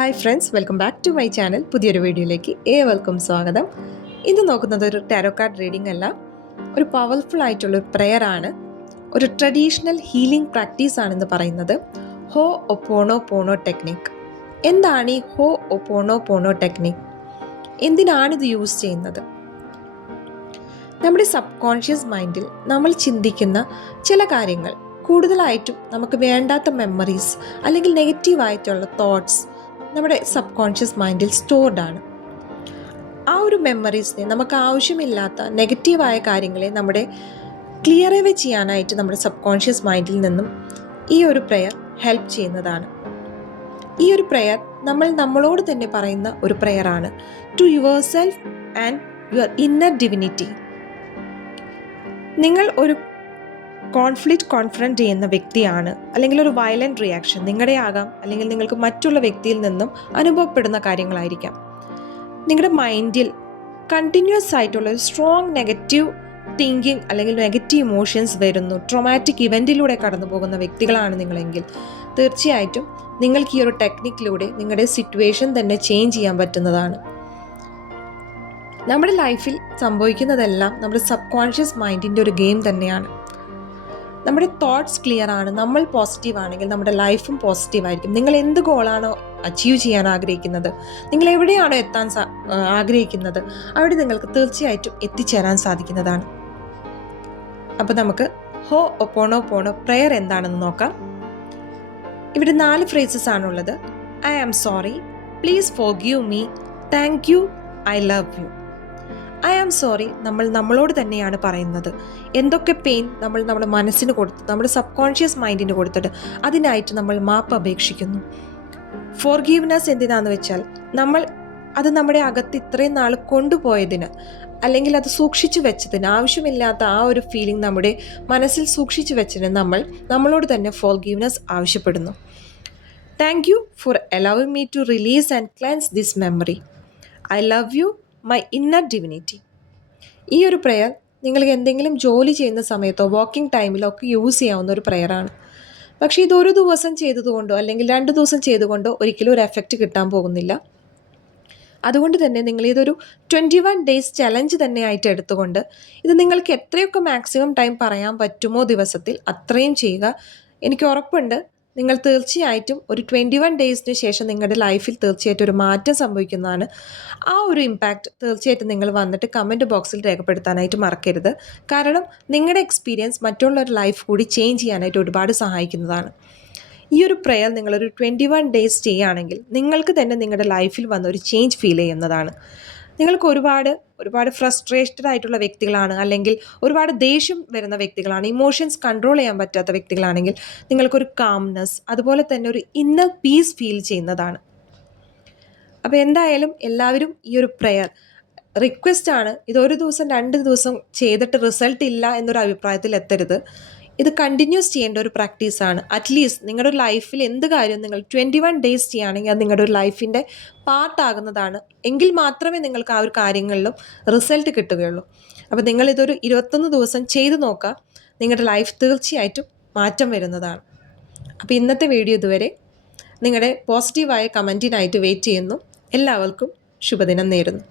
Hi friends welcome back to my channel പുതിയൊരു വീഡിയോയിലേക്ക് ഏവർക്കും സ്വാഗതം. ഇന്ന് നോക്കുന്നത് ഒരു ടാരോ കാർഡ് റീഡിംഗ് അല്ല. ഒരു പവർഫുൾ ആയിട്ടുള്ള ഒരു പ്രെയർ ആണ്. ഒരു ട്രഡീഷണൽ ഹീലിംഗ് പ്രാക്ടീസ് ആണെന്ന് പറയുന്നത്. ഹോ ഒപ്പോണോ പോണോ ടെക്നിക് എന്താണ് ഈ ഹോ ഒപ്പോണോ പോണോ ടെക്നിക് എന്തിനാണ് ഇത് യൂസ് ചെയ്യുന്നത്? നമ്മുടെ സബ് കോൺഷ്യസ് മൈൻഡിൽ നമ്മൾ ചിന്തിക്കുന്ന ചില കാര്യങ്ങൾ കൂടുതലായിട്ടും നമുക്ക് വേണ്ടാത്ത മെമ്മറീസ് അല്ലെങ്കിൽ നെഗറ്റീവായിട്ടുള്ള തോട്ട്സ് നമ്മുടെ സബ് കോൺഷ്യസ് മൈൻഡിൽ സ്റ്റോർഡ് ആണ്. ആ ഒരു മെമ്മറീസിനെ നമുക്ക് ആവശ്യമില്ലാത്ത നെഗറ്റീവായ കാര്യങ്ങളെ നമ്മുടെ ക്ലിയർ അവേ ചെയ്യാനായിട്ട് നമ്മുടെ സബ് കോൺഷ്യസ് മൈൻഡിൽ നിന്നും ഈ ഒരു പ്രയർ ഹെൽപ്പ് ചെയ്യുന്നതാണ്. ഈ ഒരു പ്രയർ നമ്മൾ നമ്മളോട് തന്നെ പറയുന്ന ഒരു പ്രെയറാണ് to yourself and your inner divinity നിങ്ങൾ ഒരു കോൺഫ്ലിക്റ്റ് കോൺഫ്രണ്ട് ചെയ്യുന്ന വ്യക്തിയാണ്. അല്ലെങ്കിൽ ഒരു വയലന്റ് റിയാക്ഷൻ നിങ്ങളുടെ ആകാം. അല്ലെങ്കിൽ നിങ്ങൾക്ക് മറ്റുള്ള വ്യക്തിയിൽ നിന്നും അനുഭവപ്പെടുന്ന കാര്യങ്ങളായിരിക്കാം. നിങ്ങളുടെ മൈൻഡിൽ കണ്ടിന്യൂസ് ആയിട്ടുള്ള ഒരു സ്ട്രോങ് നെഗറ്റീവ് തിങ്കിങ് അല്ലെങ്കിൽ നെഗറ്റീവ് ഇമോഷൻസ് വരുന്നു. ട്രൊമാറ്റിക് ഇവന്റിലൂടെ കടന്നു പോകുന്ന വ്യക്തികളാണ് നിങ്ങളെങ്കിൽ. തീർച്ചയായിട്ടും നിങ്ങൾക്ക് ഈ ഒരു ടെക്നിക്കിലൂടെ നിങ്ങളുടെ സിറ്റുവേഷൻ തന്നെ ചേഞ്ച് ചെയ്യാൻ പറ്റുന്നതാണ്. നമ്മുടെ ലൈഫിൽ സംഭവിക്കുന്നതെല്ലാം നമ്മുടെ സബ് കോൺഷ്യസ് മൈൻഡിന്റെ ഒരു ഗെയിം തന്നെയാണ്. നമ്മുടെ തോട്ട്സ് ക്ലിയർ ആണ് നമ്മൾ പോസിറ്റീവ് ആണെങ്കിൽ നമ്മുടെ ലൈഫും പോസിറ്റീവ് ആയിരിക്കും. നിങ്ങൾ എന്ത് ഗോളാണോ അച്ചീവ് ചെയ്യാൻ ആഗ്രഹിക്കുന്നത്? നിങ്ങൾ എവിടെയാണോ എത്താൻ ആഗ്രഹിക്കുന്നത്? അവിടെ നിങ്ങൾക്ക് തീർച്ചയായിട്ടും എത്തിച്ചേരാൻ സാധിക്കുന്നതാണ്. അപ്പോൾ നമുക്ക് ഹോ ഒപ്പോണോ പോണോ പ്രെയർ എന്താണെന്ന് നോക്കാം. ഇവിടെ നാല് ഫ്രേസസ് ആണുള്ളത്. I am sorry please forgive me thank you I love you I am sorry നമ്മൾ നമ്മളോട് തന്നെയാണ് പറയുന്നത്. എന്തൊക്കെ പെയിൻ നമ്മൾ നമ്മുടെ മനസ്സിന് കൊടുത്തു നമ്മുടെ സബ് കോൺഷ്യസ് മൈൻഡിന് കൊടുത്തിട്ട് അതിനായിട്ട് നമ്മൾ മാപ്പ് അപേക്ഷിക്കുന്നു. ഫോർ ഗീവ്നെസ് എന്തിനാന്ന് വെച്ചാൽ നമ്മൾ അത് നമ്മുടെ അകത്ത് ഇത്രയും നാൾ കൊണ്ടുപോയതിന് അല്ലെങ്കിൽ അത് സൂക്ഷിച്ചു വെച്ചതിന് ആവശ്യമില്ലാത്ത ആ ഒരു ഫീലിംഗ് നമ്മുടെ മനസ്സിൽ സൂക്ഷിച്ചു വെച്ചതിന് നമ്മൾ നമ്മളോട് തന്നെ ഫോർ ഗീവ്നെസ് ആവശ്യപ്പെടുന്നു. Thank you for allowing me to release and cleanse this memory I love you my inner divinity ഈ ഒരു പ്രെയർ നിങ്ങൾക്ക് എന്തെങ്കിലും ജോലി ചെയ്യുന്ന സമയത്തോ വാക്കിംഗ് ടൈമിലോ ഒക്കെ യൂസ് ചെയ്യാവുന്ന ഒരു പ്രെയറാണ് പക്ഷേ ഇത് ഒരു ദിവസം ചെയ്തതുകൊണ്ടോ അല്ലെങ്കിൽ രണ്ട് ദിവസം ചെയ്തുകൊണ്ടോ ഒരിക്കലും ഒരു എഫക്റ്റ് കിട്ടാൻ പോകുന്നില്ല. അതുകൊണ്ട് തന്നെ നിങ്ങൾ ഇതൊരു ട്വന്റി വൺ ഡേയ്സ് ചലഞ്ച് തന്നെ ആയിട്ട് എടുത്തുകൊണ്ട് ഇത് നിങ്ങൾക്ക് എത്രയൊക്കെ മാക്സിമം ടൈം പറയാൻ പറ്റുമോ ദിവസത്തിൽ അത്രയും ചെയ്യുക. എനിക്ക് ഉറപ്പുണ്ട്. നിങ്ങൾ തീർച്ചയായിട്ടും ഒരു ട്വന്റി വൺ ഡേയ്സിന് ശേഷം നിങ്ങളുടെ ലൈഫിൽ തീർച്ചയായിട്ടും ഒരു മാറ്റം സംഭവിക്കുന്നതാണ്. ആ ഒരു ഇമ്പാക്റ്റ് തീർച്ചയായിട്ടും നിങ്ങൾ വന്നിട്ട് കമന്റ് ബോക്സിൽ രേഖപ്പെടുത്താനായിട്ട് മറക്കരുത്. കാരണം നിങ്ങളുടെ എക്സ്പീരിയൻസ് മറ്റുള്ളവരുടെ ലൈഫ് കൂടി ചേഞ്ച് ചെയ്യാനായിട്ട് ഒരുപാട് സഹായിക്കുന്നതാണ്. ഈ ഒരു പ്രെയർ നിങ്ങളൊരു ട്വന്റി വൺ ഡേയ്സ് ചെയ്യുകയാണെങ്കിൽ നിങ്ങൾക്ക് തന്നെ നിങ്ങളുടെ ലൈഫിൽ വന്ന ഒരു ചേഞ്ച് ഫീൽ ചെയ്യുന്നതാണ്. നിങ്ങൾക്ക് ഒരുപാട് ഒരുപാട് ഫ്രസ്ട്രേറ്റഡ് ആയിട്ടുള്ള വ്യക്തികളാണ് അല്ലെങ്കിൽ ഒരുപാട് ദേഷ്യം വരുന്ന വ്യക്തികളാണ് ഇമോഷൻസ് കൺട്രോൾ ചെയ്യാൻ പറ്റാത്ത വ്യക്തികളാണെങ്കിൽ നിങ്ങൾക്കൊരു കാംനെസ് അതുപോലെ തന്നെ ഒരു ഇന്നർ പീസ് ഫീൽ ചെയ്യുന്നതാണ്. അപ്പോൾ എന്തായാലും എല്ലാവരും ഈ ഒരു പ്രെയർ റിക്വസ്റ്റ് ആണ് ഇത് ഒരു ദിവസം രണ്ട് ദിവസം ചെയ്തിട്ട് റിസൾട്ട് ഇല്ല എന്നൊരു അഭിപ്രായത്തിൽ എത്തരുത്. ഇത് കണ്ടിന്യൂസ് ചെയ്യേണ്ട ഒരു പ്രാക്ടീസാണ് അറ്റ്ലീസ്റ്റ് നിങ്ങളുടെ ലൈഫിൽ എന്ത് കാര്യം നിങ്ങൾ ട്വന്റി വൺ ഡേയ്സ് ചെയ്യുകയാണെങ്കിൽ അത് നിങ്ങളുടെ ഒരു ലൈഫിന്റെ പാർട്ടാകുന്നതാണ് എങ്കിൽ മാത്രമേ നിങ്ങൾക്ക് ആ ഒരു കാര്യങ്ങളിലും റിസൾട്ട് കിട്ടുകയുള്ളൂ. അപ്പോൾ നിങ്ങളിതൊരു ഇരുപത്തൊന്ന് ദിവസം ചെയ്തു നോക്കുക. നിങ്ങളുടെ ലൈഫ് തീർച്ചയായിട്ടും മാറ്റം വരുന്നതാണ്. അപ്പോൾ ഇന്നത്തെ വീഡിയോ ഇതുവരെ നിങ്ങളുടെ പോസിറ്റീവായ കമന്റിനായിട്ട് വെയിറ്റ് ചെയ്യുന്നു. എല്ലാവർക്കും ശുഭദിനം നേരുന്നു.